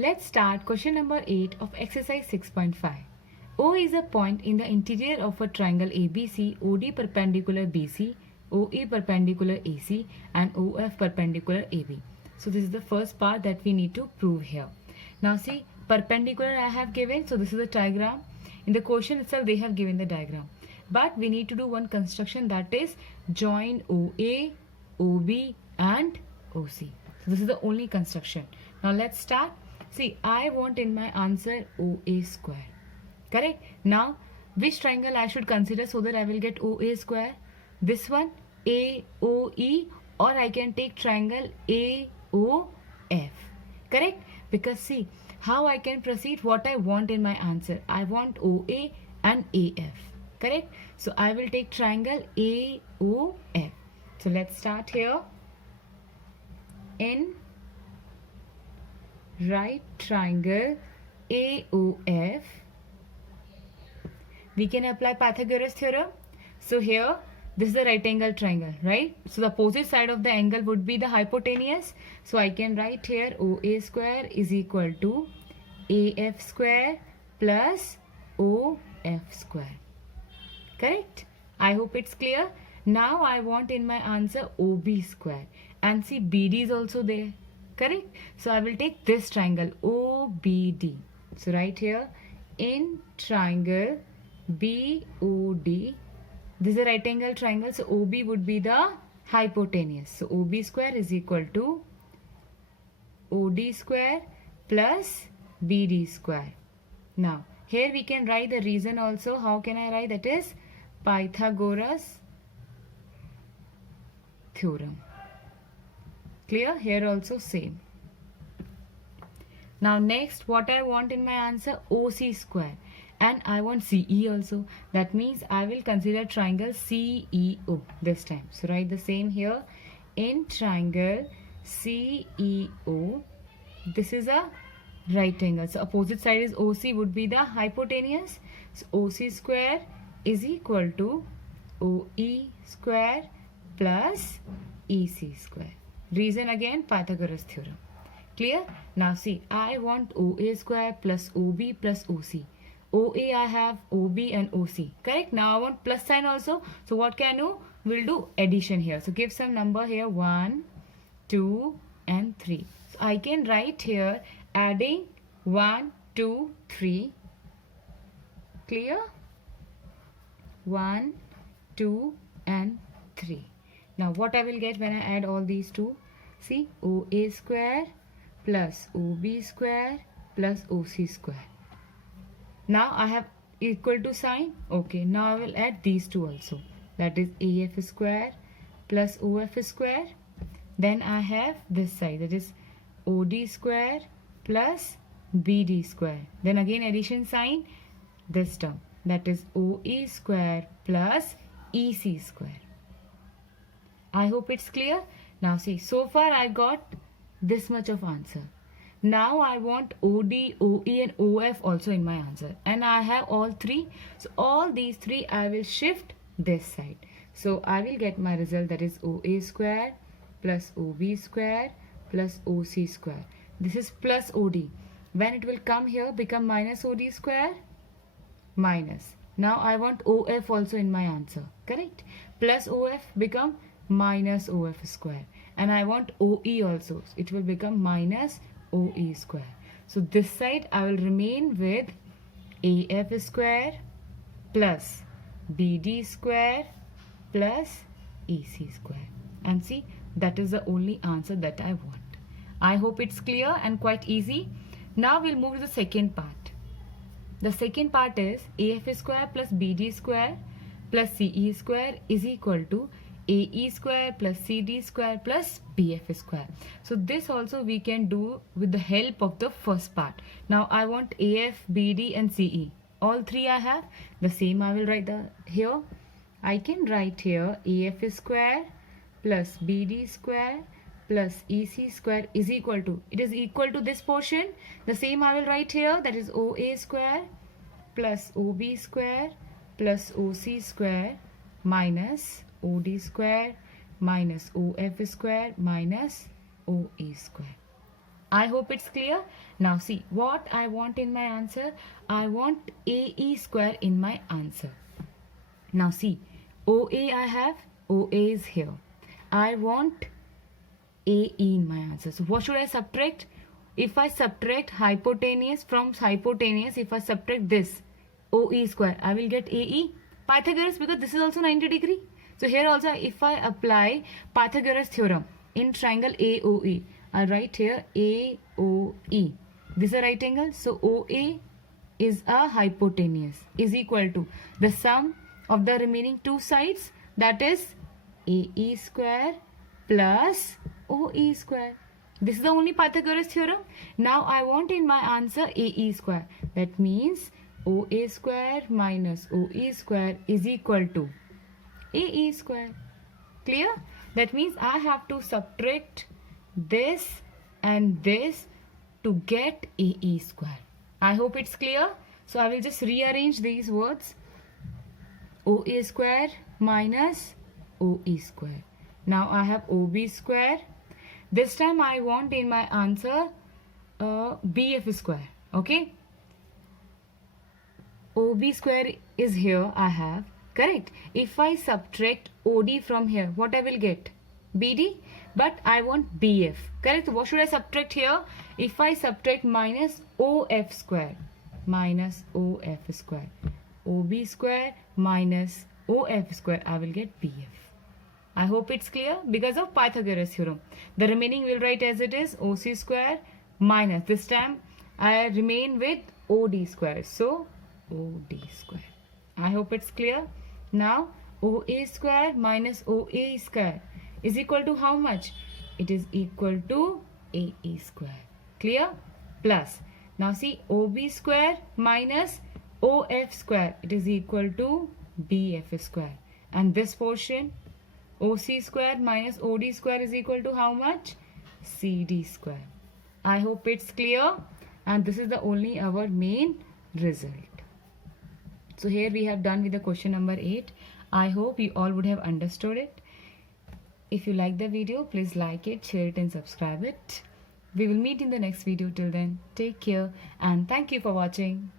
Let's start question number 8 of exercise 6.5. O is a point in the interior of a triangle ABC, OD perpendicular BC, OE perpendicular AC and OF perpendicular AB. So this is the first part that we need to prove here. Now see, perpendicular I have given, so this is the diagram. In the question itself they have given the diagram. But we need to do one construction, that is join OA, OB and OC. So this is the only construction. Now let's start. See, I want in my answer OA square. Correct? Now, which triangle I should consider so that I will get OA square? This one, AOE, or I can take triangle AOF. Correct? Because see, how I can proceed, what I want in my answer. I want OA and AF. Correct? So I will take triangle AOF. So let's start here. In right triangle AOF, we can apply Pythagoras theorem. So here, this is the right angle triangle, right? So the opposite side of the angle would be the hypotenuse. So I can write here OA square is equal to AF square plus OF square. Correct? I hope it's clear. Now I want in my answer OB square. And see, BD is also there. Correct? So I will take this triangle OBD. So right here, in triangle BOD, this is a right angle triangle. So OB would be the hypotenuse. So OB square is equal to OD square plus BD square. Now here we can write the reason also. How can I write? That is Pythagoras theorem. Clear? Here also same. Now next, what I want in my answer, OC square, and I want CE also. That means I will consider triangle CEO this time. So write the same here. In triangle CEO, this is a right angle. So opposite side is OC, would be the hypotenuse. So OC square is equal to OE square plus EC square. Reason again, Pythagoras theorem. Clear? Now see, I want OA square plus OB plus OC. OA I have, OB and OC. Correct? Now I want plus sign also. So what can I do? We'll do addition here. So give some number here, 1, 2 and 3. So I can write here adding 1, 2, 3. Clear? 1, 2 and 3. Now what I will get when I add all these two? See, OA square plus OB square plus OC square. Now I have equal to sign. Okay, now I will add these two also. That is AF square plus OF square. Then I have this side, that is OD square plus BD square. Then again addition sign, this term, that is OE square plus EC square. I hope it's clear. Now see, so far I got this much of answer. Now I want OD, OE and OF also in my answer. And I have all three. So all these three I will shift this side. So I will get my result, that is OA square plus OB square plus OC square. This is plus OD. When it will come here, become minus OD square, minus. Now I want OF also in my answer. Correct? Plus OF become minus OF square, and I want OE also. It will become minus OE square. So this side I will remain with AF square plus BD square plus EC square. And see, that is the only answer that I want. I hope it's clear and quite easy. Now we'll move to the second part. The second part is AF square plus BD square plus CE square is equal to AE square plus CD square plus BF square. So this also we can do with the help of the first part. Now I want AF, BD and CE. All three I have. The same I will write here. I can write here AF square plus BD square plus EC square is equal to, it is equal to this portion. The same I will write here, that is OA square plus OB square plus OC square minus OD square minus OF square minus OE square. I hope it's clear. Now see what I want in my answer. I want AE square in my answer. Now see, OA I have, OA is here. I want AE in my answer. So what should I subtract? If I subtract hypotenuse from hypotenuse, if I subtract this OE square, I will get AE. Pythagoras, because this is also 90 degree. So here also if I apply Pythagoras theorem in triangle AOE, I write here AOE. This is a right angle. So OA is a hypotenuse is equal to the sum of the remaining two sides, that is AE square plus OE square. This is the only Pythagoras theorem. Now I want in my answer AE square. That means OA square minus OE square is equal to AE square. Clear? That means I have to subtract this and this to get AE square. I hope it's clear. So I will just rearrange these words. OA square minus OE square. Now I have OB square. This time I want in my answer BF square. Okay. OB square is here I have. Correct. If I subtract OD from here, what I will get? BD. But I want BF. Correct. What should I subtract here? If I subtract minus OF square. Minus OF square. OB square minus OF square. I will get BF. I hope it's clear because of Pythagoras theorem. The remaining will write as it is OC square minus. This time I remain with OD square. So OD square. I hope it's clear. Now OA square minus OA square is equal to how much? It is equal to AE square. Clear? Plus. Now see OB square minus OF square. It is equal to BF square. And this portion OC square minus OD square is equal to how much? CD square. I hope it's clear. And this is the only our main result. So here we have done with the question number 8. I hope you all would have understood it. If you like the video, please like it, share it and subscribe it. We will meet in the next video. Till then, take care and thank you for watching.